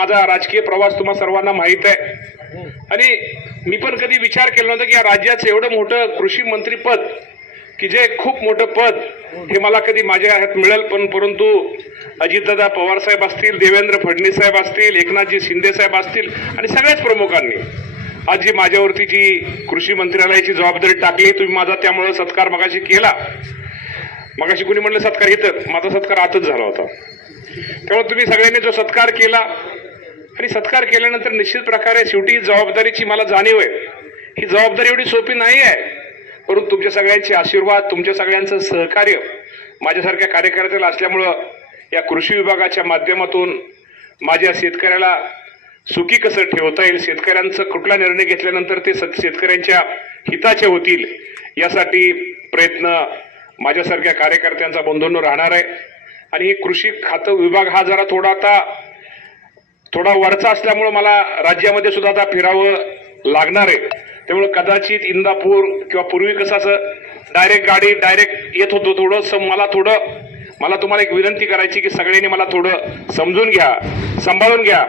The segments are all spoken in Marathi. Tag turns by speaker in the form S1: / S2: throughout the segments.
S1: माझा राजकीय प्रवास तुम्हा सर्वांना माहीत आहे. आणि मी पण कधी विचार केला नव्हता की या राज्याचं एवढं मोठं कृषी मंत्री पद की जे खूप मोठं पद हे मला कधी माझ्या ह्यात मिळेल पण परंतु अजितदादा पवार साहेब असतील देवेंद्र फडणवीस साहेब असतील एकनाथजी शिंदे साहेब असतील आणि सगळ्याच प्रमुखांनी आज जी माझ्यावरती जी कृषी मंत्रालयाची जबाबदारी टाकली तुम्ही माझा त्यामुळे सत्कार मगाशी केला. मगाशी कुणी म्हटलं सत्कार इथं. माझा सत्कार आतच झाला होता. त्यामुळे तुम्ही सगळ्यांनी जो सत्कार केला आणि सत्कार केल्यानंतर निश्चित प्रकारे शेवटी ही जबाबदारीची मला जाणीव आहे. ही जबाबदारी एवढी सोपी नाही आहे. परंतु तुमच्या सगळ्यांचे आशीर्वाद तुमच्या सगळ्यांचं सहकार्य माझ्यासारख्या कार्यकर्त्याला असल्यामुळं या कृषी विभागाच्या माध्यमातून माझ्या शेतकऱ्याला सुखी कसं ठेवता येईल शेतकऱ्यांचं कुठला निर्णय घेतल्यानंतर ते शेतकऱ्यांच्या हिताचे होतील यासाठी प्रयत्न माझ्यासारख्या कार्यकर्त्यांचा बंधूंनो राहणार आहे. आणि हे कृषी खातं विभाग हा जरा थोडा आता थोडा वरचा असल्यामुळं मला राज्यामध्ये सुद्धा आता फिरावं लागणार आहे. त्यामुळे कदाचित इंदापूर किंवा पूर्वी कसं असं डायरेक्ट गाडी डायरेक्ट येत होतो थोडंसं मला थोडं मला तुम्हाला एक विनंती करायची की सगळ्यांनी मला थोडं समजून घ्या सांभाळून घ्या.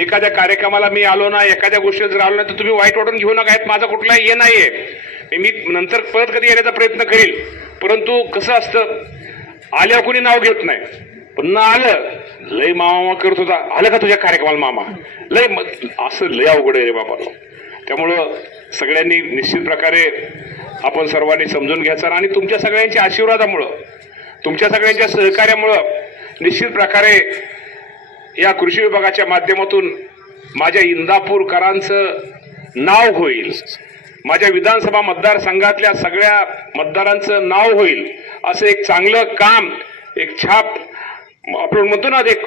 S1: एखाद्या कार्यक्रमाला मी आलो ना एखाद्या गोष्टीला जर आलो नाही तर तुम्ही वाईट वाटून घेऊ नका आहेत माझा कुठलाही हे नाही आहे मी नंतर परत कधी येण्याचा प्रयत्न करील परंतु कसं असतं आल्यावर कोणी नाव घेत नाही. पुन्हा आलं. लय मामा करत होता. आलं का तुझ्या कार्यक्रमाला मामा? लय असं लय अवघड आहे रे बाबा त्यामुळं सगळ्यांनी निश्चित प्रकारे आपण सर्वांनी समजून घ्यायचं आणि तुमच्या सगळ्यांच्या आशीर्वादामुळं तुमच्या सगळ्यांच्या सहकार्यामुळं निश्चित प्रकारे या कृषी विभागाच्या माध्यमातून माझ्या इंदापूरकरांचं नाव होईल. माझ्या विधानसभा मतदारसंघातल्या सगळ्या मतदारांचं नाव होईल. असं एक चांगलं काम एक छाप आपण म्हणतो ना एक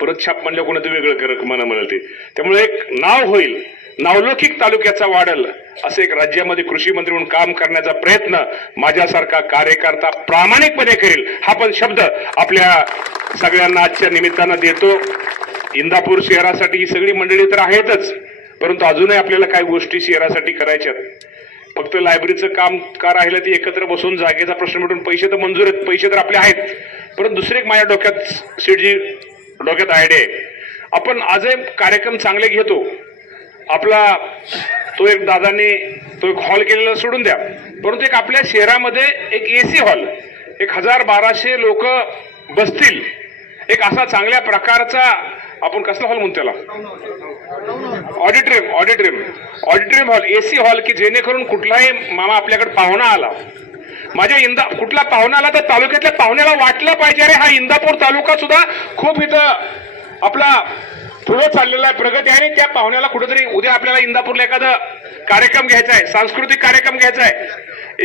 S1: परत छाप म्हणल्या कोणाचं वेगळं कर मला म्हणाल ते. त्यामुळे एक नाव होईल. नावलौकिक तालुक्याचा वाढल असं एक राज्यामध्ये कृषी मंत्री म्हणून काम करण्याचा प्रयत्न माझ्यासारखा कार्यकर्ता प्रामाणिकपणे करेल. हा पण शब्द आपल्या सगळ्यांना आजच्या निमित्तानं देतो. इंदापूर शहरासाठी ही सगळी मंडळी तर आहेतच परंतु अजूनही आपल्याला काही गोष्टी शहरासाठी करायच्यात. फक्त लायब्ररीचं काम का राहिलं ते एकत्र बसून जागेचा प्रश्न मिटून पैसे तर मंजूर आहेत पैसे तर आपले आहेत. परंतु दुसरे एक माझ्या डोक्यात सीटजी डोक्यात आयडिया आहे. आपण आजही कार्यक्रम चांगले घेतो. आपला तो एक दादाने तो एक हॉल केलेला सोडून द्या. परंतु एक आपल्या शहरामध्ये एक ए सी हॉल एक हजार बाराशे लोक बसतील. एक असा चांगल्या प्रकारचा आपण कसला हॉल म्हणतो त्याला? Auditorium auditorium auditorium hall AC hall की जेणेकरून कुठलाही मामा आपल्याकडे पाहुणा आला. माझ्या इंदा कुठला पाहुणा आला तर तालुक्यातल्या पाहुण्याला वाटलं पाहिजे. अरे हा इंदापूर तालुका सुद्धा खूप इथं आपला पुढे चाललेला आहे प्रगती आणि त्या पाहुण्याला कुठेतरी उद्या आपल्याला इंदापूरला एखादा कार्यक्रम घ्यायचा आहे सांस्कृतिक कार्यक्रम घ्यायचा आहे.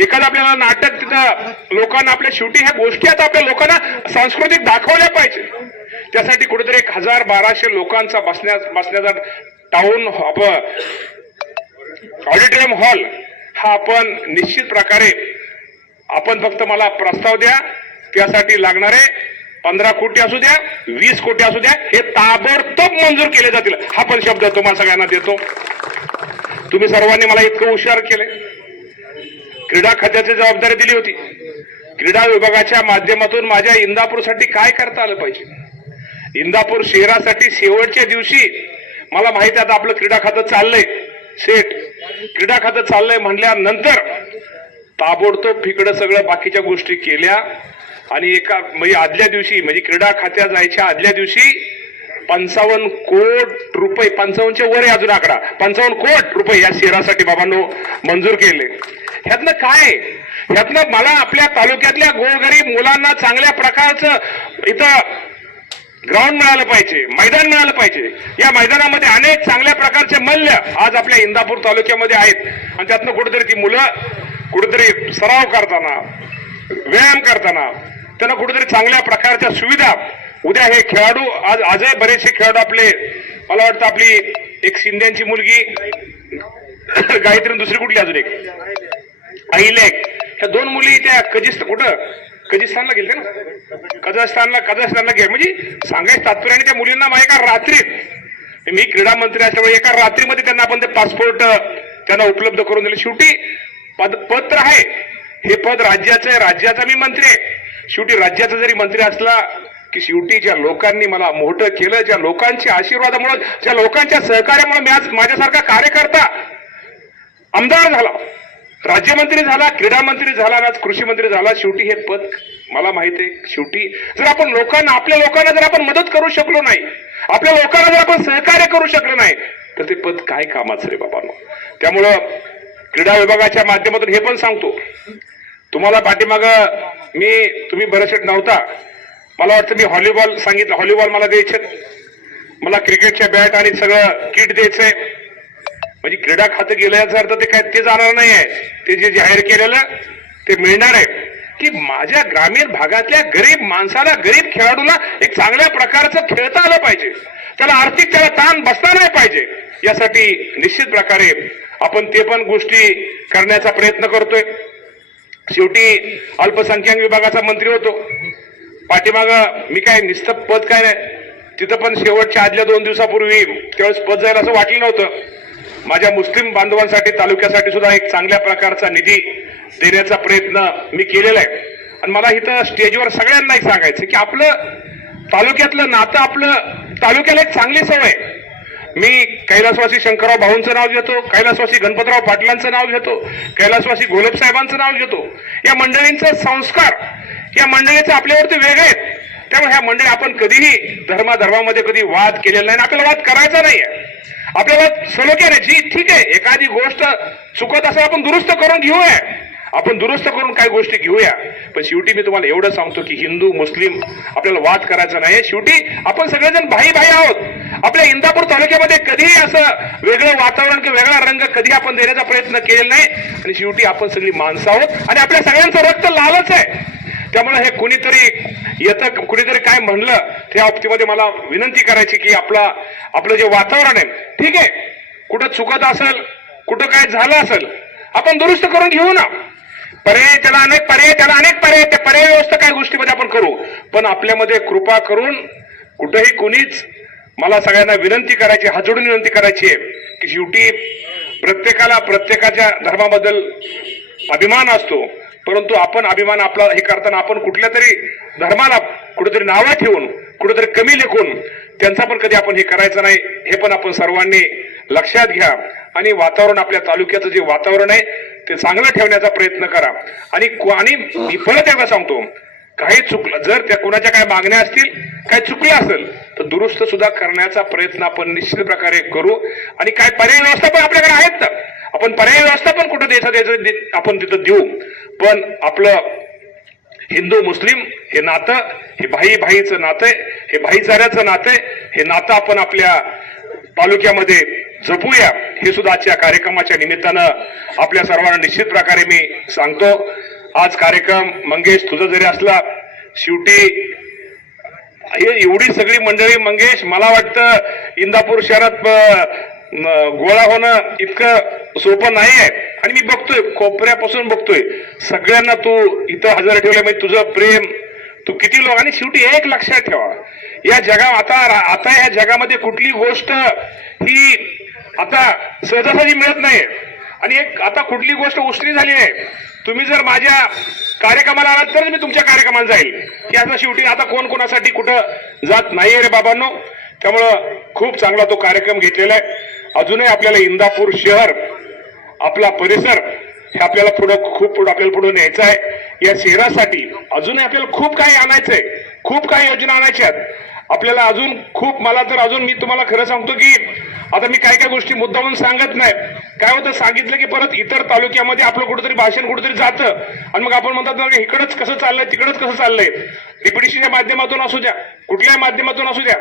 S1: एखादं आपल्याला नाटक तिथं लोकांना आपल्या शेवटी ह्या गोष्टी आता आपल्या लोकांना सांस्कृतिक दाखवल्या पाहिजे. त्यासाठी कुठेतरी एक हजार बाराशे लोकांचा बसण्या बसण्याचा टाऊन ऑडिटोरियम हॉल हा आपण निश्चित प्रकारे आपण फक्त मला प्रस्ताव द्या. त्यासाठी लागणारे पंधरा कोटी असू द्या वीस कोटी असू द्या हे ताबडतोब मंजूर केले जातील. हा पण शब्द तुम्हाला सगळ्यांना देतो. तुम्ही सर्वांनी मला इतकं हुशार केले क्रीडा खात्याची जबाबदारी दिली होती. क्रीडा विभागाच्या माध्यमातून माझ्या इंदापूरसाठी काय करता आलं पाहिजे? इंदापूर शहरासाठी शेवटच्या दिवशी मला माहिती आहे आता आपलं क्रीडा खातं चाललंय. सेट क्रीडा खातं चाललंय म्हणल्यानंतर ताबडतोब फिकडं सगळं बाकीच्या गोष्टी केल्या. आणि एका म्हणजे आदल्या दिवशी म्हणजे क्रीडा खात्या जायच्या आदल्या दिवशी पंचावन्न कोट रुपये पंचावन्नच्या वर आहे अजून आकडा. पंचावन्न कोट रुपये या शहरासाठी बाबांनो मंजूर केले. ह्यातनं काय? ह्यातनं मला आपल्या तालुक्यातल्या गोरगरीब मुलांना चांगल्या प्रकारचं इथं ग्राउंड मिळालं पाहिजे मैदान मिळालं पाहिजे. या मैदानामध्ये अनेक चांगल्या प्रकारचे मल्ल आज आपल्या इंदापूर तालुक्यामध्ये आहेत. आणि त्यातनं कुठेतरी ती मुलं कुठेतरी सराव करताना व्यायाम करताना त्यांना कुठेतरी चांगल्या प्रकारच्या सुविधा. उद्या हे खेळाडू आज आजही बरेचसे खेळाडू आपले मला वाटतं आपली एक शिंद्यांची मुलगी गायत्री दुसरी कुठली अजून एक? अहिलेख ह्या दोन मुली त्या कजिस्त कुठं? कजिस्तानला गेले ना? कझास्तानला कझास्तानला गेले. म्हणजे सांगायचं तात्पर्याने त्या मुलींना मग एका रात्रीत मी क्रीडा मंत्री असल्यामुळे एका रात्रीमध्ये त्यांना आपण ते पासपोर्ट त्यांना उपलब्ध करून दिले. शेवटी पद पत्र आहे हे पद राज्याचं आहे राज्याचा मी मंत्री आहे. शेवटी राज्याचा जरी मंत्री असला की शेवटी ज्या लोकांनी मला मोठं केलं ज्या लोकांच्या आशीर्वादामुळे ज्या लोकांच्या सहकार्यामुळे मी आज माझ्यासारखा कार्यकर्ता आमदार झाला. राज्यमंत्री झाला क्रीडा मंत्री झाला आणि आज कृषी मंत्री झाला. शेवटी हे पद मला माहीत आहे. शेवटी जर आपण लोकांना आपल्या लोकांना जर आपण मदत करू शकलो नाही आपल्या लोकांना जर आपण सहकार्य करू शकलो नाही तर ते पद काय कामाचं रे बाबांनो? त्यामुळं क्रीडा विभागाच्या माध्यमातून हे पण सांगतो. तुम्हाला पाठीमाग मी तुम्ही बरेचसे नव्हता. मला वाटतं मी हॉलीबॉल सांगितलं. व्हॉलीबॉल मला द्यायचे. मला क्रिकेटच्या बॅट आणि सगळं किट द्यायचंय. म्हणजे क्रीडा खातं गेलं याचा अर्थ ते काय ते जाणार नाही आहे ते जे जाहीर केलेलं ते मिळणार आहे. की माझ्या ग्रामीण भागातल्या गरीब माणसाला गरीब खेळाडूला एक चांगल्या प्रकारचं खेळता आलं पाहिजे. त्याला आर्थिक त्याला ताण बसता नाही पाहिजे. यासाठी निश्चित प्रकारे आपण ते पण गोष्टी करण्याचा प्रयत्न करतोय. शेवटी अल्पसंख्याक विभागाचा मंत्री होतो. पाठीमाग मी काय निस्तप पद काय नाही. तिथं पण शेवटच्या आदल्या दोन दिवसापूर्वी त्यावेळेस पद जाईल असं वाटलं नव्हतं. माझ्या मुस्लिम बांधवांसाठी तालुक्यासाठी सुद्धा एक चांगल्या प्रकारचा निधी देण्याचा प्रयत्न मी केलेला आहे. आणि मला इथं स्टेजवर सगळ्यांना एक सांगायचं की आपलं तालुक्यातलं नातं आपलं तालुक्याला एक चांगली सवय आहे. मी कैलासवासी शंकरराव भाऊंचं नाव घेतो कैलासवासी गणपतराव पाटलांचं नाव घेतो कैलासवासी घोलप साहेबांचं नाव घेतो. या मंडळींचा संस्कार या मंडळीचे आपल्यावरती वेगळे आहेत. त्यामुळे ह्या मंडळी आपण कधीही धर्माधर्मामध्ये कधी वाद केलेला नाही. आणि आपल्याला वाद करायचा नाहीये आपल्याला सलोख्याने जी ठीक आहे एखादी गोष्ट चुकत असेल आपण दुरुस्त करून घेऊया. आपण दुरुस्त करून काय गोष्टी घेऊया. पण शेवटी मी तुम्हाला एवढं सांगतो की हिंदू मुस्लिम आपल्याला वाद करायचा नाही शेवटी आपण सगळेजण भाई भाई आहोत. आपल्या इंदापूर तालुक्यामध्ये कधीही असं वेगळं वातावरण किंवा वेगळा रंग कधी आपण देण्याचा प्रयत्न केलेला नाही. आणि शेवटी आपण सगळी माणसं आहोत. आणि आपल्या सगळ्यांचं रक्त लालच आहे. त्यामुळे हे कुणीतरी येतं कुणीतरी काय म्हणलं त्या बाबतीमध्ये मला विनंती करायची की आपला आपलं जे वातावरण आहे ठीक आहे. कुठं चुकत असेल कुठं काय झालं असेल आपण दुरुस्त करून घेऊ ना. पर्याय त्याला अनेक पर्याय त्याला अनेक पर्याय त्या पर्याय व्यवस्था काय गोष्टीमध्ये आपण करू. पण आपल्यामध्ये कृपा करून कुठंही कुणीच मला सगळ्यांना विनंती करायची हात विनंती करायची आहे की शेवटी प्रत्येकाला प्रत्येकाच्या धर्माबद्दल अभिमान असतो. परंतु आपण अभिमान आपला हे करताना आपण कुठल्या तरी धर्माला कुठेतरी नावं ठेवून कुठेतरी कमी लेखून त्यांचा पण कधी आपण हे करायचं नाही हे पण आपण सर्वांनी लक्षात घ्या. आणि वातावरण आपल्या तालुक्याचं जे वातावरण आहे ते चांगलं ठेवण्याचा प्रयत्न करा. आणि मी परत एकदा सांगतो काही चुकलं जर त्या कोणाच्या काय मागण्या असतील काही चुकलं असेल तर दुरुस्त सुद्धा करण्याचा प्रयत्न आपण निश्चित प्रकारे करू. आणि काय पर्याय व्यवस्था पण आपल्याकडे आहेत ना. आपण पर्याय व्यवस्था पण कुठं द्यायचं द्यायचं आपण तिथं देऊ. पण आपलं हिंदू मुस्लिम हे नातं हे भाई भाईचं नातं आहे हे भाईचाऱ्याचं नातं आहे हे नातं आपण आपल्या तालुक्यामध्ये जपूया. हे सुद्धा आजच्या कार्यक्रमाच्या निमित्तानं आपल्या सर्वांना निश्चित प्रकारे मी सांगतो. आज कार्यक्रम मंगेश तुझं जरी असला शेवटी हे एवढी सगळी मंडळी मंगेश मला वाटतं इंदापूर शहरात गोळा होणं इतकं सोपं नाही आहे. आणि मी बघतोय कोपऱ्यापासून बघतोय. सगळ्यांना तू इथं हजर ठेवलं म्हणजे तुझं प्रेम तू किती लोक आणि शेवटी एक लक्षात ठेवा. या जगा आता आता या जगामध्ये कुठली गोष्ट ही आता सहजासहजी मिळत नाही. आणि एक आता कुठली गोष्ट उष्णी झाली आहे तुम्ही जर माझ्या कार्यक्रमाला आलात तरच मी तुमच्या कार्यक्रमाला जाईल. की आता शेवटी आता कोण कोणासाठी कुठं जात नाही रे बाबांनो. त्यामुळं खूप चांगला तो कार्यक्रम घेतलेला आहे. अजूनही आपल्याला इंदापूर शहर आपला परिसर हे आपल्याला पुढं खूप पुढं आपल्याला पुढे न्यायचं आहे. या शहरासाठी अजूनही आपल्याला खूप काही आणायचंय. खूप काही योजना आणायच्या आहेत. आपल्याला अजून खूप मला तर अजून मी तुम्हाला खरं सांगतो की आता मी काय काय गोष्टी मुद्दा म्हणून सांगत नाही काय होतं सांगितलं की परत इतर तालुक्यामध्ये आपलं कुठेतरी भाषण कुठेतरी जातं. आणि मग आपण म्हणतात ना इकडंच कसं चाललंय तिकडंच कसं चाललंय. डीपीडीसीच्या माध्यमातून असू द्या कुठल्याही माध्यमातून असू द्या.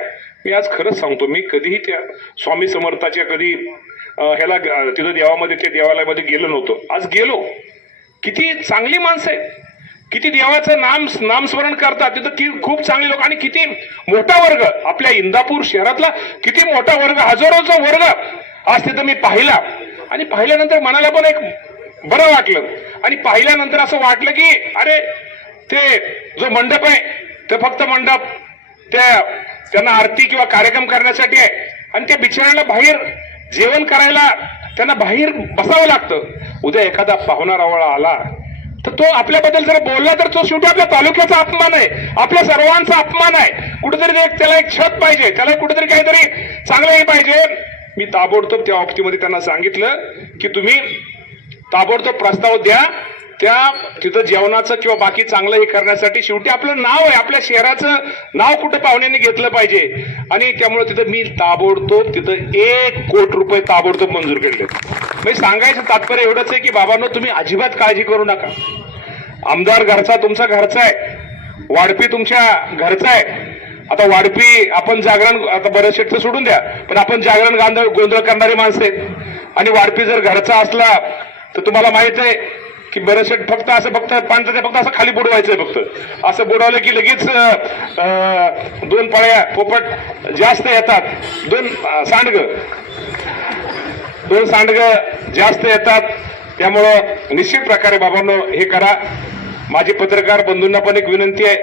S1: मी आज खरंच सांगतो मी कधीही त्या स्वामी समर्थाच्या कधी ह्याला तिथं देवामध्ये त्या देवालयामध्ये गेलो नव्हतो. आज गेलो. किती चांगली माणसं आहेत. किती देवाचं नाम नामस्मरण करतात तिथं कि खूप चांगले लोक. आणि किती मोठा वर्ग आपल्या इंदापूर शहरातला किती मोठा वर्ग हजारोचा वर्ग आज तिथं मी पाहिला. आणि पाहिल्यानंतर मनाला पण एक बरं वाटलं. आणि पाहिल्यानंतर असं वाटलं की अरे ते जो मंडप आहे ते फक्त मंडप त्या त्यांना आरती किंवा कार्यक्रम करण्यासाठी आहे. आणि त्या बिचाऱ्याला बाहेर जेवण करायला त्यांना बाहेर बसावं लागतं. उद्या एखादा पाहुणा रावळा आला तर तो आपल्याबद्दल जर बोलला तर तो शेवटी आपल्या तालुक्याचा अपमान आहे. आपल्या सर्वांचा अपमान आहे. कुठेतरी एक त्याला एक छत पाहिजे. त्याला कुठेतरी काहीतरी चांगलंही पाहिजे. मी ताबडतोब त्या ऑफिसमध्ये त्यांना सांगितलं की तुम्ही ताबडतोब प्रस्ताव द्या. त्या तिथं जेवणाचं किंवा बाकी चांगलं हे करण्यासाठी शेवटी आपलं नाव आहे. आपल्या शहराचं नाव कुठं पाहुण्यांनी घेतलं पाहिजे. आणि त्यामुळे तिथं मी ताबडतोब तिथं एक कोटी रुपये ताबडतोब मंजूर केले म्हणजे सांगायचं तात्पर्य एवढंच आहे की बाबांनो तुम्ही अजिबात काळजी करू नका. आमदार घरचा तुमचा घरचा आहे. वाढपी तुमच्या घरचा आहे. आता वाढपी आपण जागरण आता बरेच शेटचं सोडून द्या. पण आपण जागरण गांधळ गोंधळ करणारी माणसं आहेत. आणि वाढपी जर घरचा असला तर तुम्हाला माहीत आहे की बरेच फक्त असं फक्त पाण्याचं फक्त असं खाली बुडवायचंय फक्त. असं बुडवलं की लगेच दोन पळ्या पोपट जास्त येतात. दोन सांडग. दोन सांडग जास्त येतात. त्यामुळं निश्चित प्रकारे बाबांनो हे करा. माझी पत्रकार बंधूंना पण एक विनंती आहे.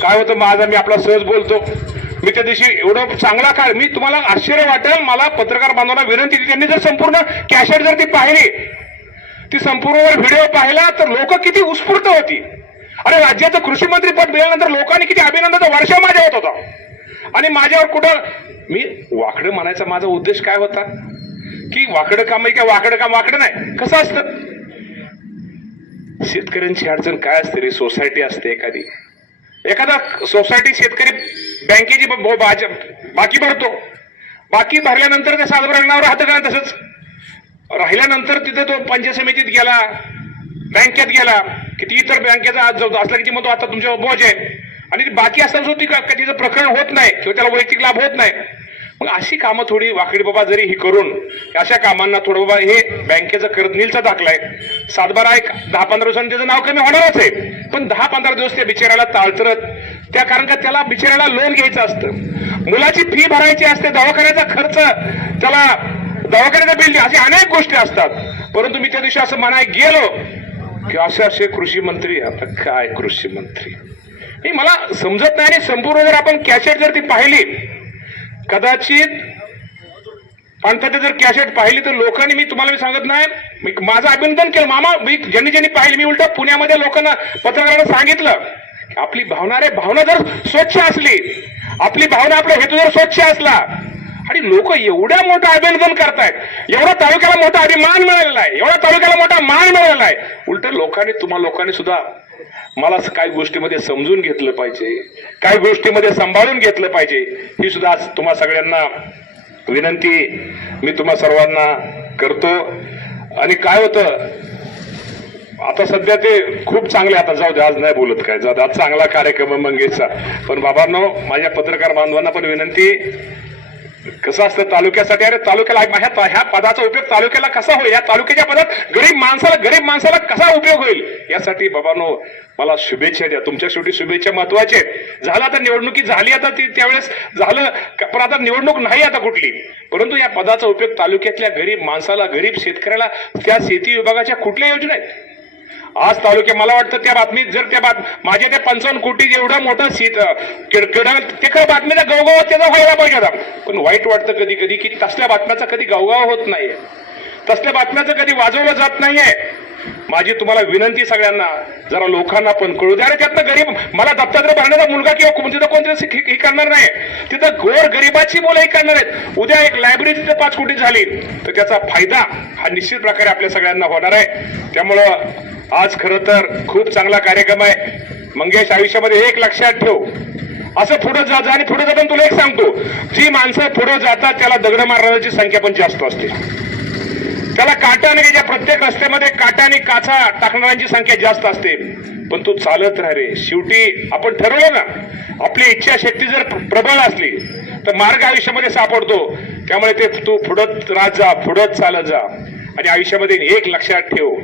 S1: काय होतं माझा मी आपला सहज बोलतो. मी त्या दिवशी एवढं चांगला काळ मी तुम्हाला आश्चर्य वाटेल. मला पत्रकार बांधवांना विनंती त्यांनी जर संपूर्ण कॅसेट जर ती पाहिली ती संपूर्ण व्हिडिओ पाहिला तर लोक किती उत्स्फूर्त होती. अरे राज्याचं कृषी मंत्री पद मिळाल्यानंतर लोकांनी किती अभिनंदनाचा वर्षा माझ्या होत होता. आणि माझ्यावर कुठं मी वाकडं म्हणायचा माझा उद्देश काय होता? की वाकडं काम आहे का वाकडं काम वाकडं नाही कसं असतं? शेतकऱ्यांची अडचण काय असते रे? सोसायटी असते एखादी. एखादा सोसायटी शेतकरी बँकेची बाकी भरतो. बाकी भरल्यानंतर त्या साधारण राहतं का तसंच? राहिल्यानंतर तिथे तो पंचायत समितीत गेला बँकेत गेला की ती इतर बँकेचा आज जाऊ असला की ती म्हणतो आता तुमच्या बोज आहे. आणि बाकी असताना सुद्धा ती का- तिचं प्रकरण होत नाही किंवा त्याला वैयक्तिक लाभ होत नाही. मग अशी कामं थोडी वाकडी बाबा जरी ही करून अशा कामांना थोडं बाबा हे बँकेचं कर्ज नीलचा दाखला आहे. सातबारा एक दहा पंधरा दिवसांनी त्याचं नाव कमी होणारच आहे. पण दहा पंधरा दिवस त्या बिचाऱ्याला ताळतरत त्या कारण का त्याला बिचाऱ्याला लोन घ्यायचं असतं. मुलाची फी भरायची असते दवाखान्याचा खर्च त्याला दवाखान्याचा बिल असे अनेक गोष्टी असतात. परंतु मी त्या दिवशी असं म्हणाय गेलो की असे असे कृषी मंत्री आता काय कृषी मंत्री? हे मला समजत नाही आणि संपूर्ण जर आपण कॅसेट जर ती पाहिली कदाचित पंथाची जर कॅसेट पाहिली तर लोकांनी मी तुम्हाला मी सांगत नाही मी माझं अभिनंदन केलं. मामा मी ज्यांनी ज्यांनी पाहिली मी उलट पुण्यामध्ये लोकांना पत्रकारांना सांगितलं की आपली भावना रे भावना जर स्वच्छ असली आपली भावना आपला हेतू जर स्वच्छ असला आणि लोक एवढ्या मोठं अभिनंदन करतायत. एवढा तालुक्याला मोठा अभिमान मिळालेला आहे. एवढा तालुक्याला मोठा मान मिळालेला आहे. उलट लोकांनी तुम्हाला लोकांनी सुद्धा मला असं काही गोष्टीमध्ये समजून घेतलं पाहिजे. काही गोष्टीमध्ये सांभाळून घेतलं पाहिजे. ही सुद्धा आज तुम्हा सगळ्यांना विनंती मी तुम्हा सर्वांना करतो. आणि काय होतं आता सध्या ते खूप चांगले आता जाऊ दे आज नाही बोलत काय. जाऊ आज चांगला कार्यक्रम आहे मंगेशचा. पण बाबांनो माझ्या पत्रकार बांधवांना पण विनंती कसं असतं तालुक्यासाठी? अरे तालुक्याला ह्या ह्या पदाचा उपयोग तालुक्याला कसा होईल? या तालुक्याच्या पदात गरीब माणसाला गरीब माणसाला कसा उपयोग होईल? यासाठी बाबांनो मला शुभेच्छा द्या. तुमच्या शेवटी शुभेच्छा महत्त्वाच्या आहेत. झालं आता निवडणुकी झाली आता ती त्यावेळेस झालं. पण आता निवडणूक नाही आता कुठली. परंतु या पदाचा उपयोग तालुक्यातल्या गरीब माणसाला गरीब शेतकऱ्याला त्या शेती विभागाच्या कुठल्या योजना आहेत? आज तालुक्या मला वाटतं त्या बातमीत जर त्या बात माझ्या त्या पंचावन्न कोटी एवढं मोठं सीट किडकिडा ते खरं बातमीचा गवगाव त्याचा व्हायला पाहिजे होता पण वाईट वाटतं कधी कधी की तसल्या बातम्याचा कधी गावगाव होत नाहीये. तसल्या बातम्याचं कधी वाजवलं जात नाहीये. माझी तुम्हाला विनंती सगळ्यांना जरा लोकांना पण कळू द्या. अरे त्यातनं गरीब मला दत्तात्रय भरण्याचा मुलगा किंवा कोणती तिथं कोणतं हे हे करणार नाही. तिथं गोर गरीबाची मुलं हे करणार आहेत. उद्या एक लायब्ररी तिथं पाच कोटी झाली. तर त्याचा फायदा हा निश्चित प्रकारे आपल्या सगळ्यांना होणार आहे. त्यामुळं आज खरं तर खूप चांगला कार्यक्रम आहे. मंगेश आयुष्यामध्ये एक लक्षात ठेव. असं पुढे जा जा आणि पुढे जाताना तुला एक सांगतो. जी माणसं पुढे जातात त्याला दगड मारण्याची संख्या पण जास्त असते. त्याला काटाने ज्या प्रत्येक रस्त्यामध्ये काटा आणि काचा टाकणाऱ्यांची संख्या जास्त असते. पण तू चालत राह रे. शेवटी आपण ठरवलं ना आपली इच्छा शक्ती जर प्रबळ असली तर मार्ग आयुष्यामध्ये सापडतो. त्यामुळे ते तू पुढत राहत जा पुढत चालत जा. आणि आयुष्यामध्ये एक लक्षात ठेव.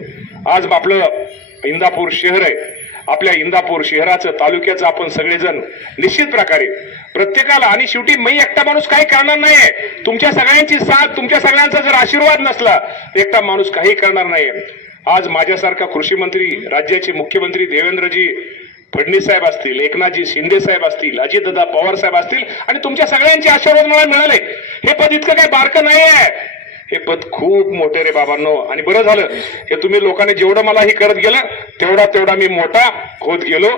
S1: आज आपलं इंदापूर शहर आहे. आपल्या इंदापूर शहराचं तालुक्याचं आपण सगळेजण निश्चित प्रकारे प्रत्येकाला आणि शेवटी मी एकटा माणूस काही करणार नाहीये. तुमच्या सगळ्यांची साथ तुमच्या सगळ्यांचा जर आशीर्वाद नसला तर एकटा माणूस काही करणार नाहीये. आज माझ्यासारखा कृषी मंत्री राज्याचे मुख्यमंत्री देवेंद्रजी फडणवीस साहेब असतील एकनाथजी शिंदे साहेब असतील अजितदादा पवार साहेब असतील आणि तुमच्या सगळ्यांचे आशीर्वाद मला मिळाले. हे पद इतकं काही बारकं नाही आहे हे पद खूप मोठे रे बाबांनो. आणि बरं झालं हे तुम्ही लोकांनी जेवढं मला हे करत गेलं तेवढा तेवढा मी मोठा होत गेलो.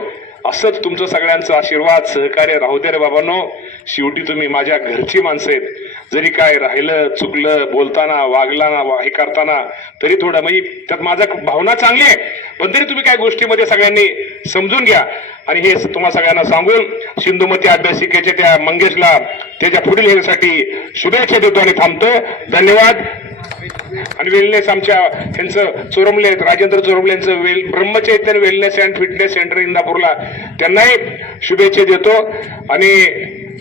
S1: असंच तुमचं सगळ्यांचं आशीर्वाद सहकार्य राहू दे रे बाबांनो. शेवटी तुम्ही माझ्या घरची माणसं आहेत. जरी काय राहिलं चुकलं बोलताना वागलाना वा- हे करताना तरी थोडं म्हणजे त्यात माझा भावना चांगली आहे पण तरी तुम्ही काय गोष्टीमध्ये सगळ्यांनी समजून घ्या. आणि हे तुम्हा सगळ्यांना सांगून सिंधुमती अभ्यासिकेच्या त्या मंगेशला त्याच्या पुढील हेसाठी शुभेच्छा देतो आणि थांबतो धन्यवाद. आणि वेलनेस आमच्या यांचं चोरमले राजेंद्र चोरमले यांचं well Brahmachaitanya wellness and fitness centre इंदापूरला. त्यांनाही शुभेच्छा देतो. आणि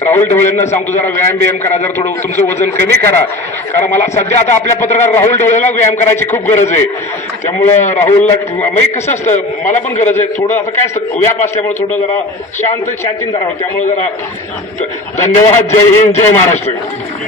S1: राहुल ढवळेंना सांगतो जरा व्यायाम बियाम करा जरा थोडं तुमचं वजन कमी करा. कारण मला सध्या आता आपल्या पत्रकार राहुल ढवळेला व्यायाम करायची खूप गरज आहे. त्यामुळं राहुलला म्हणजे कसं असतं मला पण गरज आहे. थोडं आता काय असतं व्याप असल्यामुळे थोडं जरा शांत शांतीन धरावं त्यामुळे जरा धन्यवाद. जय हिंद जय महाराष्ट्र.